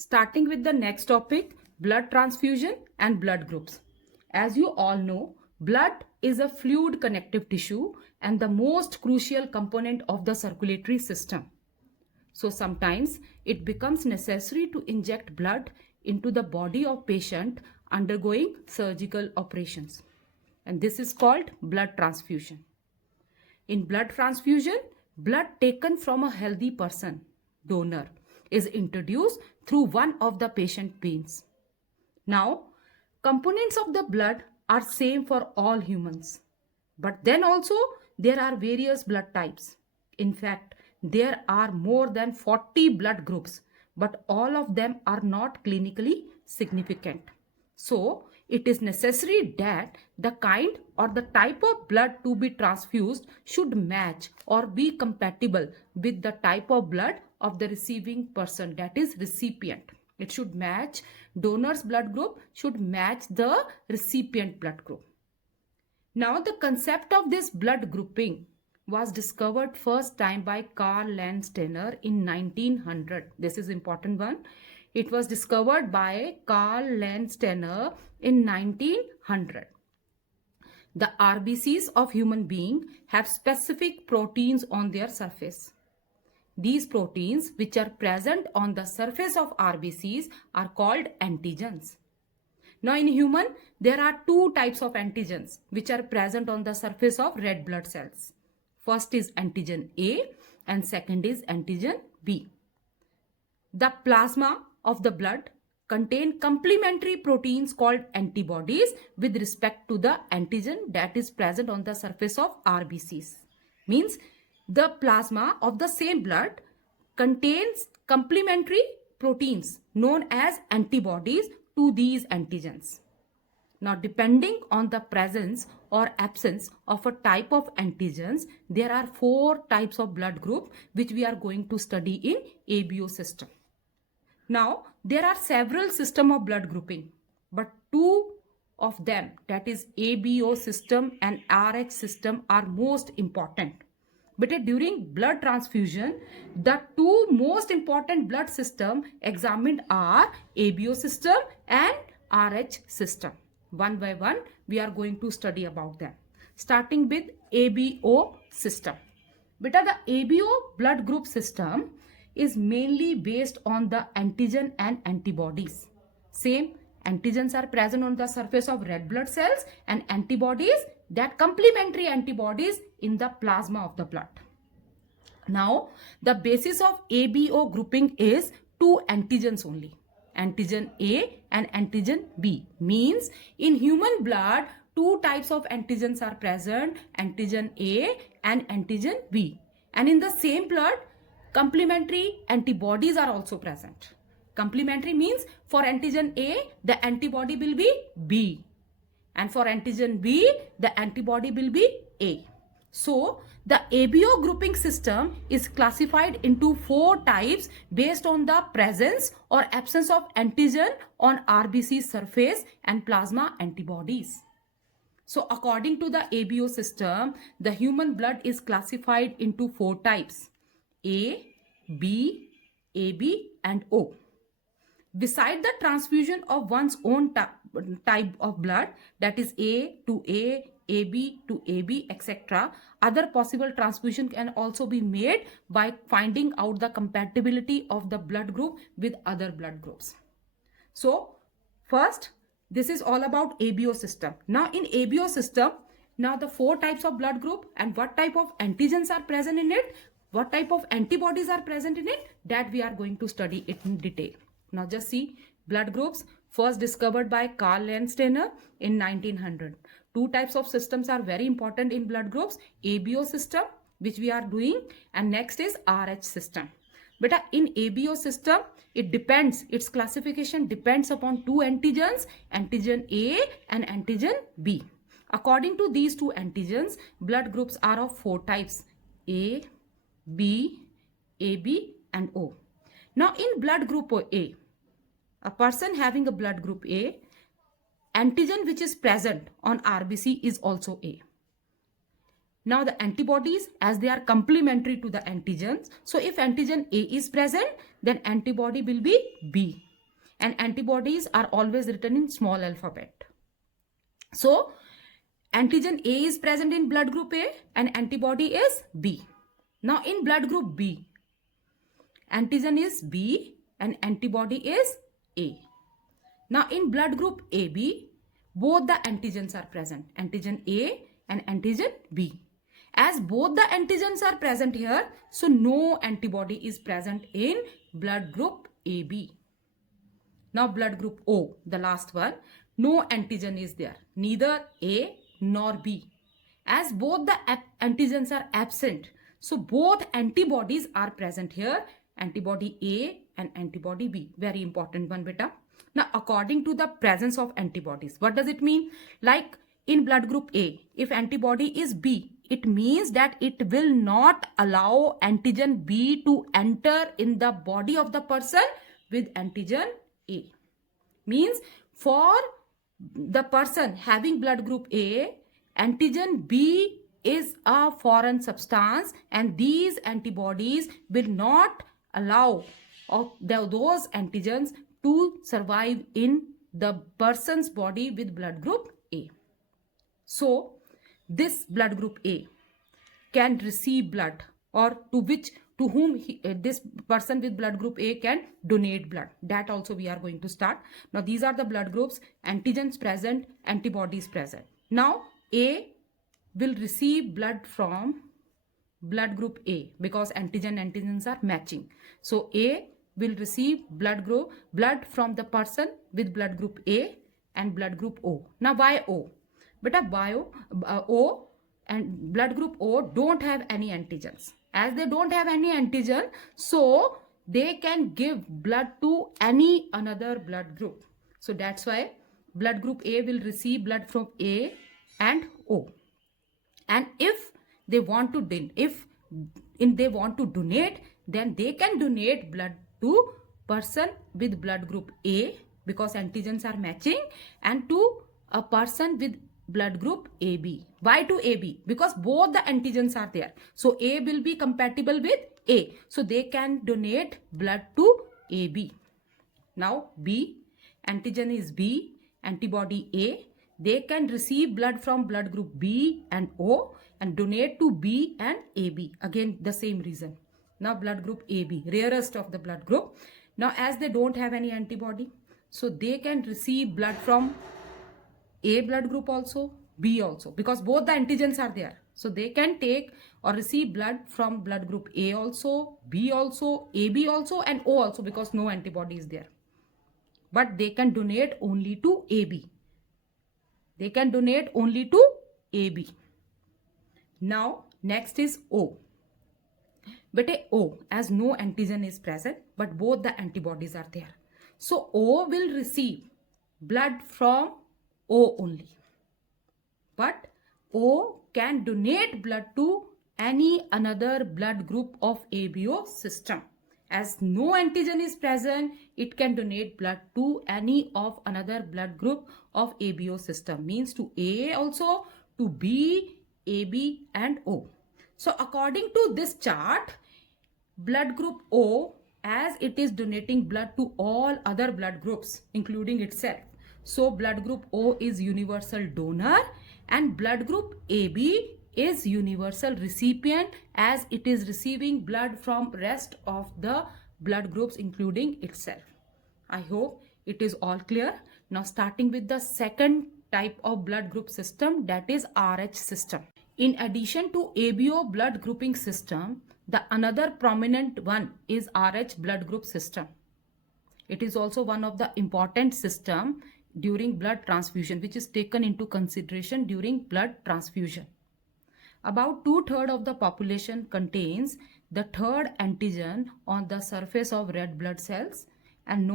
Starting with the next topic, blood transfusion and blood groups. As you all know, blood is a fluid connective tissue and the most crucial component of the circulatory system. So sometimes it becomes necessary to inject blood into the body of patient undergoing surgical operations. And this is called blood transfusion. In blood transfusion, blood taken from a healthy person, donor, is introduced through one of the patient veins. Now, components of the blood are same for all humans. But then also there are various blood types. In fact, there are more than 40 blood groups, but all of them are not clinically significant. So, it is necessary that the kind or the type of blood to be transfused should match or be compatible with the type of blood of the receiving person, that is recipient. It should match, donor's blood group should match the recipient blood group. Now the concept of this blood grouping was discovered first time by Karl Landsteiner in 1900. This is important one. It was discovered by Karl Landsteiner in 1900. The RBCs of human being have specific proteins on their surface. These proteins which are present on the surface of RBCs are called antigens. Now in human, there are two types of antigens which are present on the surface of red blood cells. First is antigen A and second is antigen B. The plasma of the blood contain complementary proteins called antibodies with respect to the antigen that is present on the surface of RBCs. Means the plasma of the same blood contains complementary proteins known as antibodies to these antigens. Now, depending on the presence or absence of a type of antigens, there are 4 types of blood group which we are going to study in ABO system. Now, there are several system of blood grouping, but 2 of them, that is ABO system and RH system, are most important. But during blood transfusion, the 2 most important blood system examined are ABO system and RH system. One by one, we are going to study about them. Starting with ABO system. Beta, the ABO blood group system is mainly based on the antigen and antibodies. Same antigens are present on the surface of red blood cells and antibodies, that complementary antibodies in the plasma of the blood. Now, the basis of ABO grouping is 2 antigens only. Antigen A and antigen B. Means in human blood, 2 types of antigens are present, antigen A and antigen B. And in the same blood, complementary antibodies are also present. Complementary means for antigen A, the antibody will be B. And for antigen B, the antibody will be A. So, the ABO grouping system is classified into 4 types based on the presence or absence of antigen on RBC surface and plasma antibodies. So, according to the ABO system, the human blood is classified into 4 types: A, B, AB and O. Beside the transfusion of one's own type of blood, that is A to A, AB to AB, etc., other possible transfusion can also be made by finding out the compatibility of the blood group with other blood groups. So, first, this is all about ABO system. Now, in ABO system, now the 4 types of blood group and what type of antigens are present in it, what type of antibodies are present in it, that we are going to study it in detail. Now, just see blood groups first discovered by Karl Landsteiner in 1900. 2 types of systems are very important in blood groups: ABO system, which we are doing, and next is RH system. But in ABO system, it depends, its classification depends upon 2 antigens, antigen A and antigen B. According to these 2 antigens, blood groups are of 4 types: A, B, AB and O. Now, in blood group A, a person having a blood group A, antigen which is present on RBC is also A. Now the antibodies, as they are complementary to the antigens, so if antigen A is present, then antibody will be B. and antibodies are always written in small alphabet. So antigen A is present in blood group A and antibody is B. Now in blood group B, antigen is B and antibody is A. Now in blood group AB, both the antigens are present, antigen A and antigen B. As both the antigens are present here, so no antibody is present in blood group AB. Now blood group O, the last one, no antigen is there, neither A nor B. As both the antigens are absent, so both antibodies are present here, antibody A and antibody B. Very important one, beta. Now according to the presence of antibodies, what does it mean? Like in blood group A, if antibody is B, it means that it will not allow antigen B to enter in the body of the person with antigen A. Means for the person having blood group A, antigen B is a foreign substance and these antibodies will not allow of those antigens to survive in the person's body with blood group A. So this blood group A can receive blood, or to whom this person with blood group A can donate blood. That also we are going to start. Now these are the blood groups, antigens present, antibodies present. Now A will receive blood from blood group A because antigens are matching. So A will receive blood from the person with blood group A and blood group O. Now why O? Beta, O and blood group O don't have any antigens. As they don't have any antigen, so they can give blood to any another blood group. So that's why blood group A will receive blood from A and O. And if they want to donate, then they can donate blood to person with blood group A because antigens are matching, and to a person with blood group AB. Why to AB? Because both the antigens are there. So A will be compatible with A. So they can donate blood to AB. Now B, antigen is B, antibody A. They can receive blood from blood group B and O and donate to B and AB. Again the same reason. Now blood group AB, rarest of the blood group. Now as they don't have any antibody, so they can receive blood from A blood group also, B also, because both the antigens are there. So they can take or receive blood from blood group A also, B also, AB also and O also, because no antibody is there. But they can donate only to AB. They can donate only to AB. Now next is O. But O, as no antigen is present, but both the antibodies are there. So O will receive blood from O only. But O can donate blood to any another blood group of ABO system. As no antigen is present, it can donate blood to any of another blood group of ABO system. Means to A also, to B, AB and O. So according to this chart, blood group O, as it is donating blood to all other blood groups including itself. So blood group O is universal donor and blood group AB is universal recipient, as it is receiving blood from rest of the blood groups including itself. I hope it is all clear. Now starting with the second type of blood group system, that is RH system. In addition to ABO blood grouping system, the another prominent one is RH blood group system. It is also one of the important system during blood transfusion, which is taken into consideration during blood transfusion. About 2/3 of the population contains the third antigen on the surface of red blood cells, and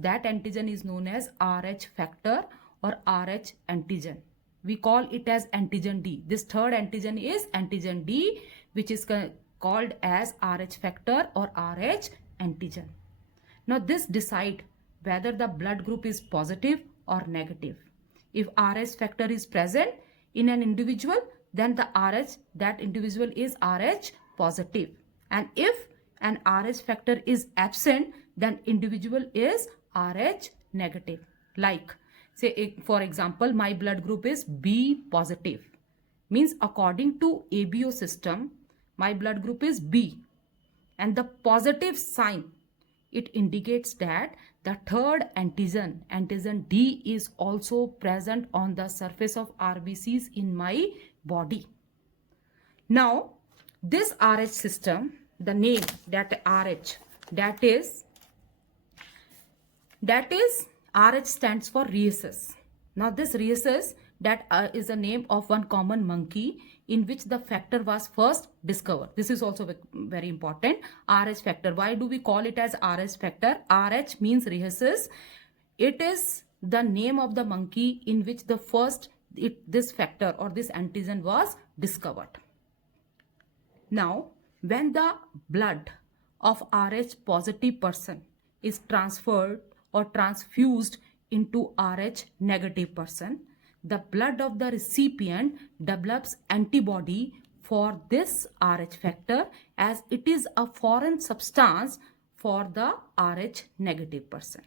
that antigen is known as RH factor or RH antigen. We call it as antigen D. This third antigen is antigen D, which is called as RH factor or RH antigen. Now this decide whether the blood group is positive or negative. If RH factor is present in an individual, then that individual is RH positive. And if an RH factor is absent, then individual is Rh negative. Like, say, for example, my blood group is B positive. Means according to ABO system, my blood group is B. And the positive sign, it indicates that the third antigen D, is also present on the surface of RBCs in my body. Now, this Rh system, the name that Rh, that is Rh stands for rhesus. Now, this rhesus, that is the name of one common monkey in which the factor was first discovered. This is also very important. Rh factor. Why do we call it as Rh factor? Rh means rhesus. It is the name of the monkey in which the first this factor or this antigen was discovered. Now, when the blood of Rh positive person is transferred or transfused into Rh negative person, the blood of the recipient develops antibody for this Rh factor, as it is a foreign substance for the Rh negative person.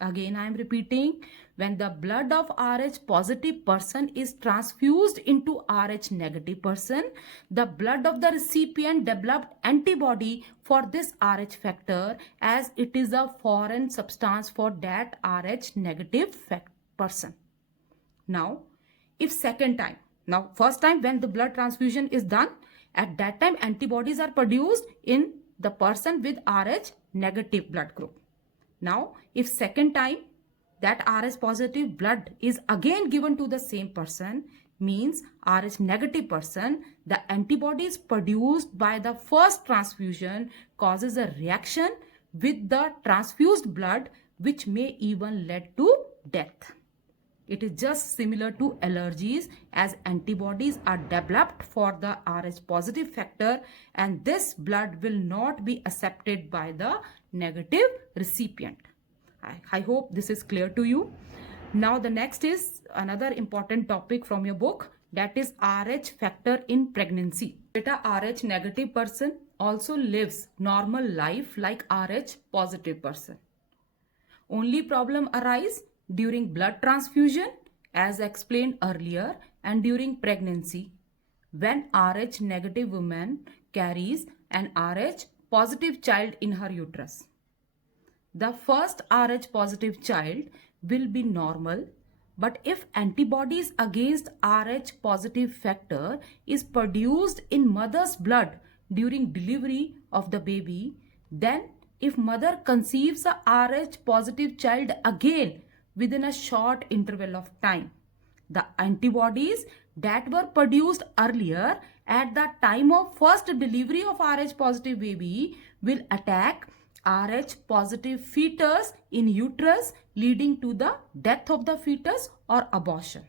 Again, I am repeating, when the blood of Rh positive person is transfused into Rh negative person, the blood of the recipient developed antibody for this Rh factor, as it is a foreign substance for that Rh negative person. Now, if second time, now first time when the blood transfusion is done, at that time antibodies are produced in the person with Rh negative blood group. Now, if second time that Rh positive blood is again given to the same person, means Rh negative person, the antibodies produced by the first transfusion causes a reaction with the transfused blood, which may even lead to death. It is just similar to allergies, as antibodies are developed for the Rh positive factor, and this blood will not be accepted by the negative recipient. I hope this is clear to you. Now the next is another important topic from your book, that is Rh factor in pregnancy. Beta, Rh negative person also lives normal life like Rh positive person. Only problem arise during blood transfusion, as explained earlier, and during pregnancy, when Rh negative woman carries an Rh positive child in her uterus. The first Rh positive child will be normal, but if antibodies against Rh positive factor is produced in mother's blood during delivery of the baby, then if mother conceives a Rh positive child again within a short interval of time, the antibodies that were produced earlier at the time of first delivery of Rh positive baby will attack Rh positive fetus in uterus, leading to the death of the fetus or abortion.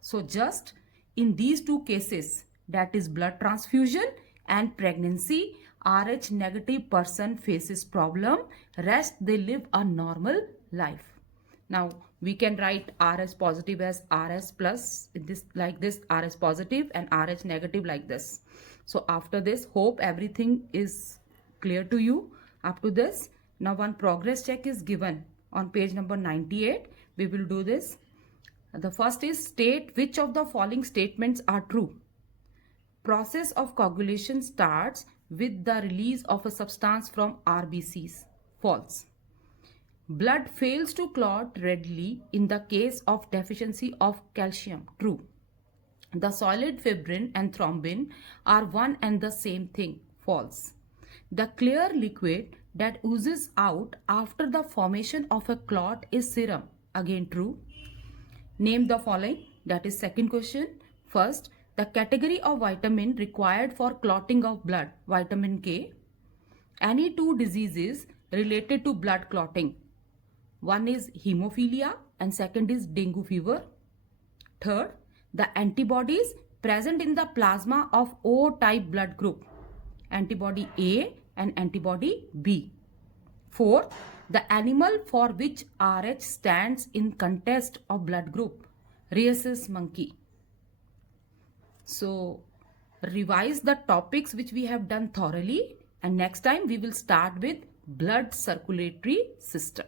So just in these two cases, that is blood transfusion and pregnancy, Rh negative person faces problem, rest they live a normal life. Now we can write Rs positive as Rs plus, this like this, Rs positive, and Rh negative like this. So after this, hope everything is clear to you up to this. Now one progress check is given on page number 98. We will do this. The first is, state which of the following statements are true. Process of coagulation starts with the release of a substance from RBCs. False. Blood fails to clot readily in the case of deficiency of calcium. True. The solid fibrin and thrombin are one and the same thing. False. The clear liquid that oozes out after the formation of a clot is serum. Again true. Name the following. That is second question. First, the category of vitamin required for clotting of blood. Vitamin K. Any two diseases related to blood clotting. One is hemophilia and second is dengue fever. Third, the antibodies present in the plasma of O-type blood group. Antibody A and antibody B. Fourth, the animal for which Rh stands in contest of blood group. Rhesus monkey. So revise the topics which we have done thoroughly, and next time we will start with blood circulatory system.